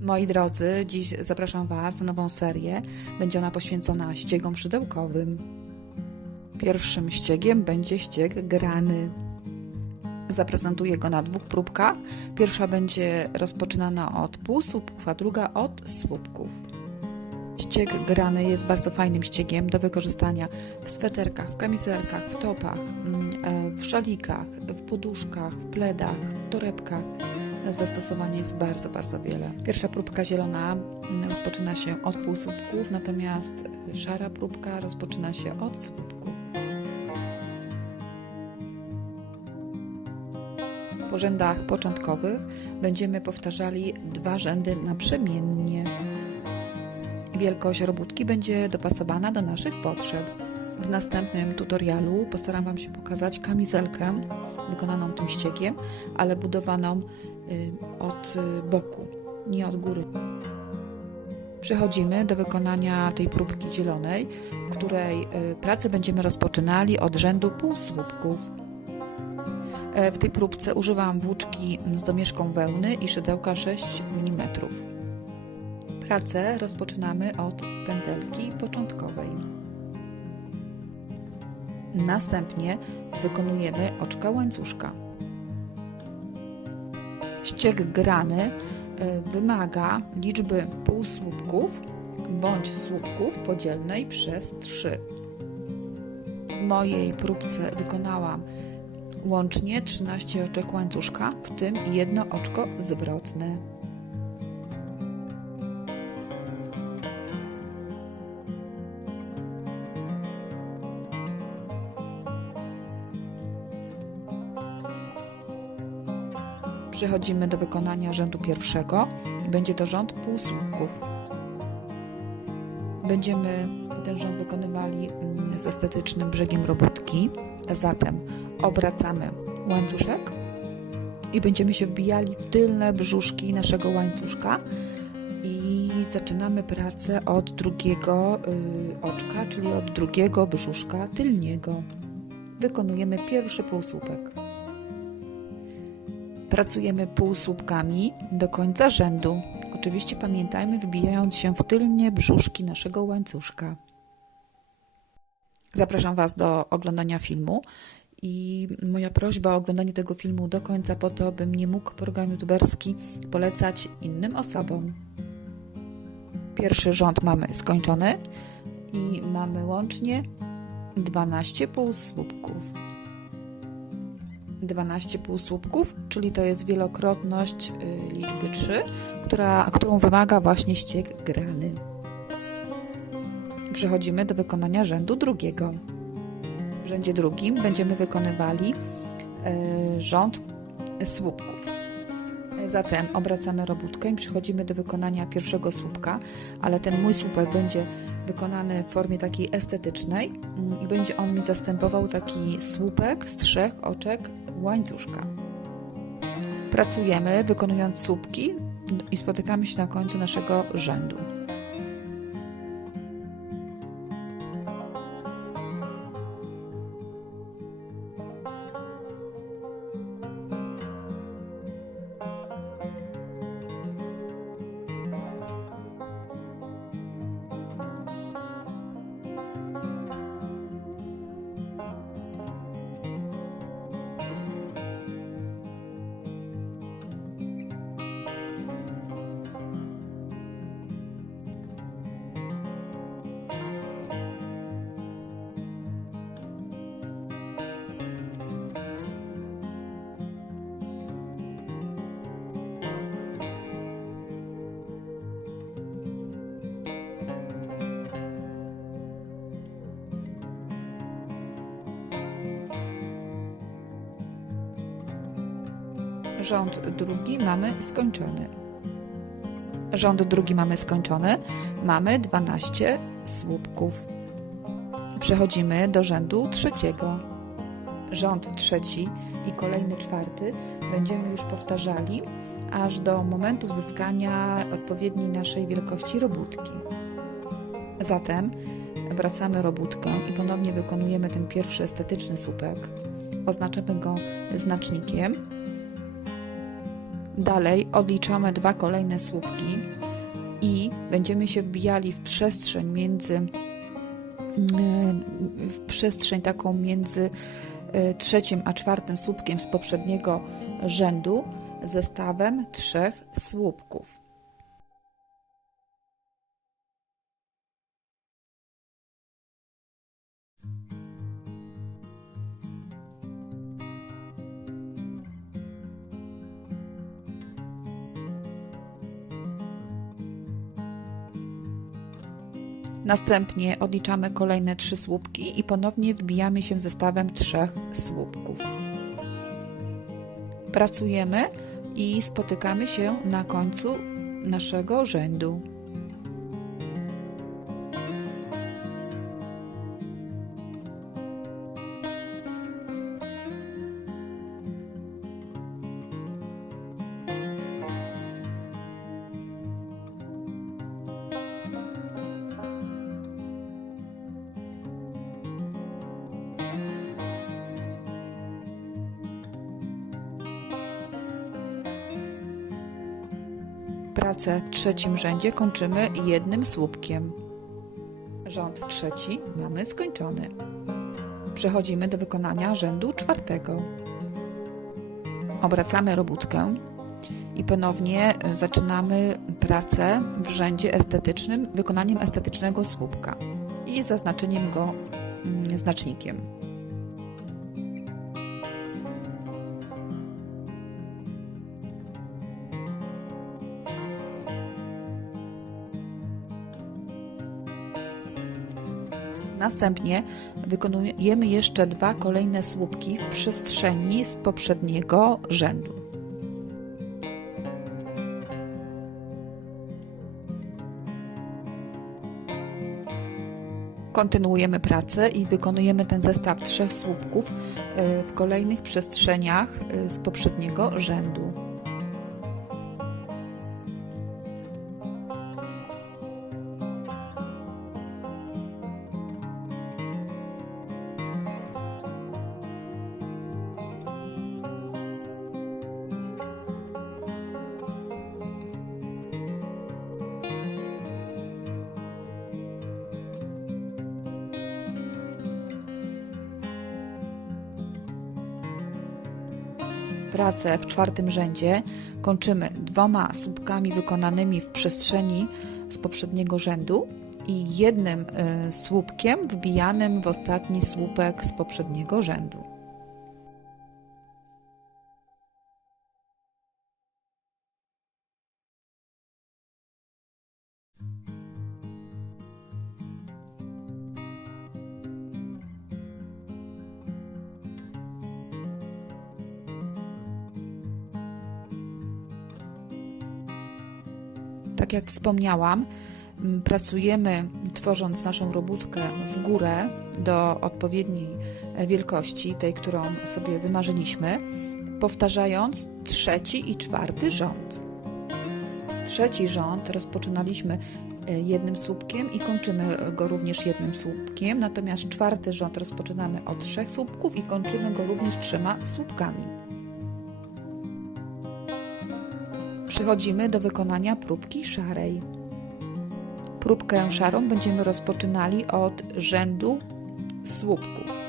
Moi drodzy, dziś zapraszam Was na nową serię. Będzie ona poświęcona ściegom szydełkowym. Pierwszym ściegiem będzie ścieg grany. Zaprezentuję go na dwóch próbkach. Pierwsza będzie rozpoczynana od półsłupków, a druga od słupków. Ścieg grany jest bardzo fajnym ściegiem do wykorzystania w sweterkach, w kamizelkach, w topach, mm, e, w szalikach, w poduszkach, w pledach, w torebkach. Zastosowanie jest bardzo, bardzo wiele. Pierwsza próbka zielona rozpoczyna się od półsłupków, natomiast szara próbka rozpoczyna się od słupków. Po rzędach początkowych będziemy powtarzali dwa rzędy naprzemiennie. Wielkość robótki będzie dopasowana do naszych potrzeb. W następnym tutorialu postaram Wam się pokazać kamizelkę wykonaną tym ściegiem, ale budowaną od y, boku, nie od góry. Przechodzimy do wykonania tej próbki zielonej, w której y, pracę będziemy rozpoczynali od rzędu półsłupków. E, W tej próbce używam włóczki z domieszką wełny i szydełka 6 mm. Pracę rozpoczynamy od pętelki początkowej. Następnie wykonujemy oczka łańcuszka. Ścieg grany e, wymaga liczby półsłupków bądź słupków podzielnej przez 3. W mojej próbce wykonałam łącznie 13 oczek łańcuszka, w tym jedno oczko zwrotne. Przechodzimy do wykonania rzędu pierwszego. Będzie to rząd półsłupków. Będziemy ten rząd wykonywali mm, z estetycznym brzegiem robótki. Zatem obracamy łańcuszek i będziemy się wbijali w tylne brzuszki naszego łańcuszka i zaczynamy pracę od drugiego y, oczka, czyli od drugiego brzuszka tylniego. Wykonujemy pierwszy półsłupek. Pracujemy półsłupkami do końca rzędu. Oczywiście pamiętajmy, wbijając się w tylnie brzuszki naszego łańcuszka. Zapraszam Was do oglądania filmu i moja prośba o oglądanie tego filmu do końca po to, bym nie mógł program youtuberski polecać innym osobom. Pierwszy rząd mamy skończony i mamy łącznie 12 półsłupków. 12 półsłupków, czyli to jest wielokrotność y, liczby 3, która, którą wymaga właśnie ścieg grany. Przechodzimy do wykonania rzędu drugiego. W rzędzie drugim będziemy wykonywali y, rząd słupków. Zatem obracamy robótkę i przechodzimy do wykonania pierwszego słupka, ale ten mój słupek będzie wykonany w formie takiej estetycznej mm, i będzie on mi zastępował taki słupek z trzech oczek łańcuszka. Pracujemy wykonując słupki i spotykamy się na końcu naszego rzędu. Rząd drugi mamy skończony. Rząd drugi mamy skończony. Mamy 12 słupków. Przechodzimy do rzędu trzeciego. Rząd trzeci i kolejny czwarty będziemy już powtarzali aż do momentu uzyskania odpowiedniej naszej wielkości robótki. Zatem wracamy robótkę i ponownie wykonujemy ten pierwszy estetyczny słupek. Oznaczamy go znacznikiem Dalej odliczamy dwa kolejne słupki i będziemy się wbijali w przestrzeń między mm, w przestrzeń taką między e, trzecim a czwartym słupkiem z poprzedniego rzędu zestawem trzech słupków. Następnie odliczamy kolejne trzy słupki i ponownie wbijamy się zestawem trzech słupków. Pracujemy i spotykamy się na końcu naszego rzędu. Pracę w trzecim rzędzie kończymy jednym słupkiem. Rząd trzeci mamy skończony. Przechodzimy do wykonania rzędu czwartego. Obracamy robótkę i ponownie e, zaczynamy pracę w rzędzie estetycznym wykonaniem estetycznego słupka i zaznaczeniem go mm, znacznikiem. Następnie wykonujemy jeszcze dwa kolejne słupki w przestrzeni z poprzedniego rzędu. Kontynuujemy pracę i wykonujemy ten zestaw trzech słupków e, w kolejnych przestrzeniach e, z poprzedniego rzędu. Pracę w czwartym rzędzie kończymy dwoma słupkami wykonanymi w przestrzeni z poprzedniego rzędu i jednym y, słupkiem wbijanym w ostatni słupek z poprzedniego rzędu. Tak jak wspomniałam, m, pracujemy tworząc naszą robótkę w górę do odpowiedniej e, wielkości, tej, którą sobie wymarzyliśmy, powtarzając trzeci i czwarty rząd. Trzeci rząd rozpoczynaliśmy e, jednym słupkiem i kończymy go również jednym słupkiem, natomiast czwarty rząd rozpoczynamy od trzech słupków i kończymy go również trzema słupkami. Przechodzimy do wykonania próbki szarej. Próbkę szarą będziemy rozpoczynali od rzędu słupków.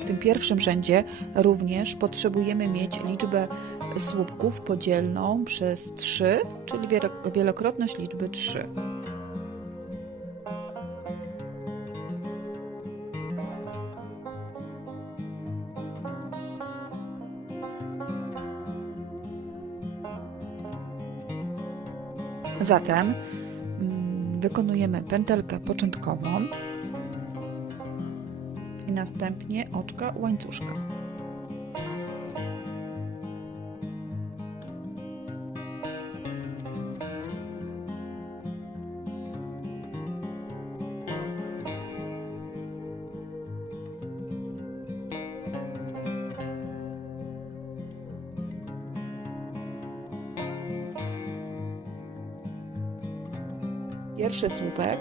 W tym pierwszym rzędzie również potrzebujemy mieć liczbę słupków podzielną przez 3, czyli wielo- wielokrotność liczby 3. Zatem mm, wykonujemy pętelkę początkową i następnie oczka łańcuszka. Pierwszy słupek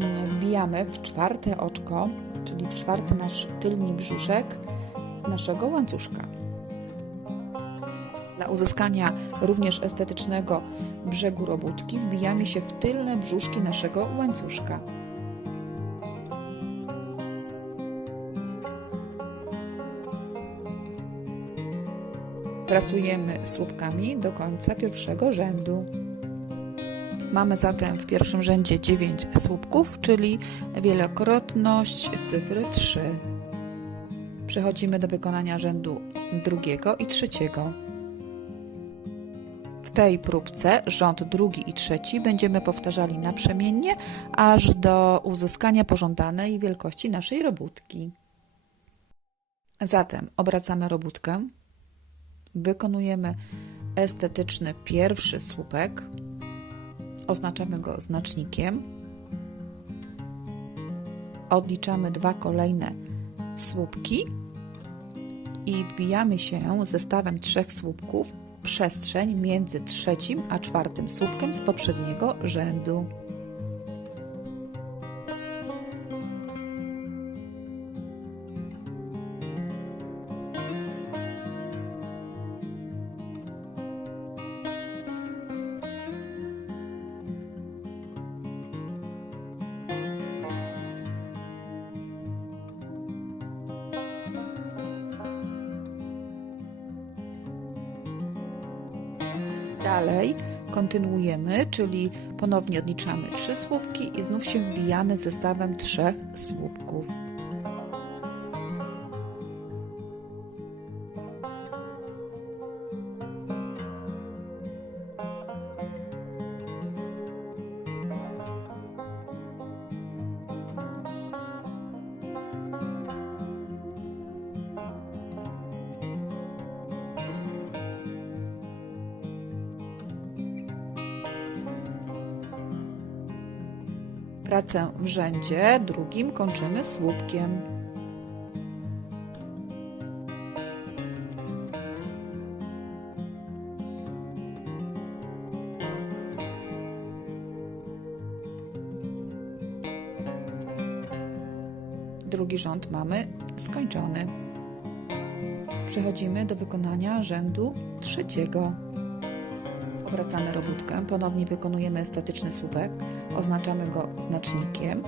mm, wbijamy w czwarte oczko, czyli w czwarty nasz tylny brzuszek naszego łańcuszka. Na uzyskania również estetycznego brzegu robótki wbijamy się w tylne brzuszki naszego łańcuszka. Pracujemy słupkami do końca pierwszego rzędu. Mamy zatem w pierwszym rzędzie 9 słupków, czyli wielokrotność cyfry 3. Przechodzimy do wykonania rzędu drugiego i trzeciego. W tej próbce rząd drugi i trzeci będziemy powtarzali naprzemiennie, aż do uzyskania pożądanej wielkości naszej robótki. Zatem obracamy robótkę, wykonujemy estetyczny pierwszy słupek, oznaczamy go znacznikiem, odliczamy dwa kolejne słupki i wbijamy się zestawem trzech słupków w przestrzeń między trzecim a czwartym słupkiem z poprzedniego rzędu. Dalej kontynuujemy, czyli ponownie odliczamy trzy słupki i znów się wbijamy zestawem trzech słupków. Pracę w rzędzie drugim kończymy słupkiem. Drugi rząd mamy skończony. Przechodzimy do wykonania rzędu trzeciego. Wracamy robótkę, ponownie wykonujemy statyczny słupek, oznaczamy go znacznikiem.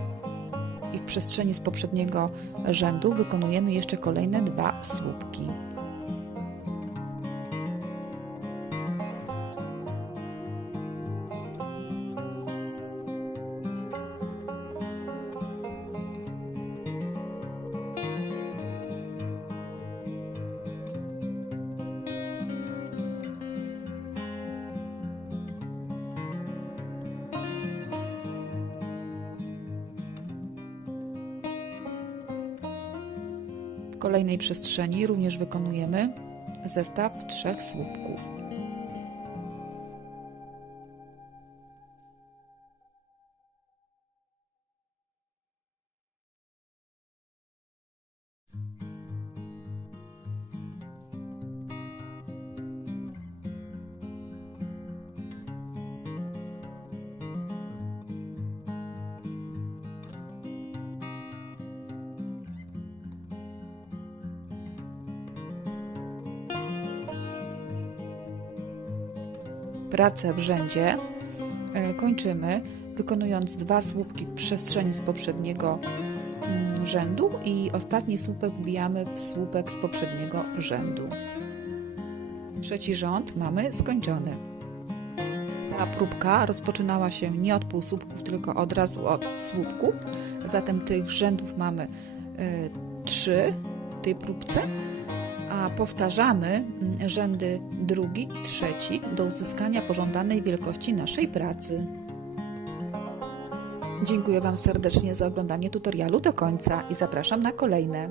I w przestrzeni z poprzedniego rzędu wykonujemy jeszcze kolejne dwa słupki. Kolejnej przestrzeni również wykonujemy zestaw trzech słupków. Pracę w rzędzie e, kończymy wykonując dwa słupki w przestrzeni z poprzedniego mm, rzędu i ostatni słupek wbijamy w słupek z poprzedniego rzędu. Trzeci rząd mamy skończony. Ta próbka rozpoczynała się nie od półsłupków, tylko od razu od słupków. Zatem tych rzędów mamy y, trzy w tej próbce, a powtarzamy mm, rzędy drugi i trzeci do uzyskania pożądanej wielkości naszej pracy. Dziękuję Wam serdecznie za oglądanie tutorialu do końca i zapraszam na kolejne.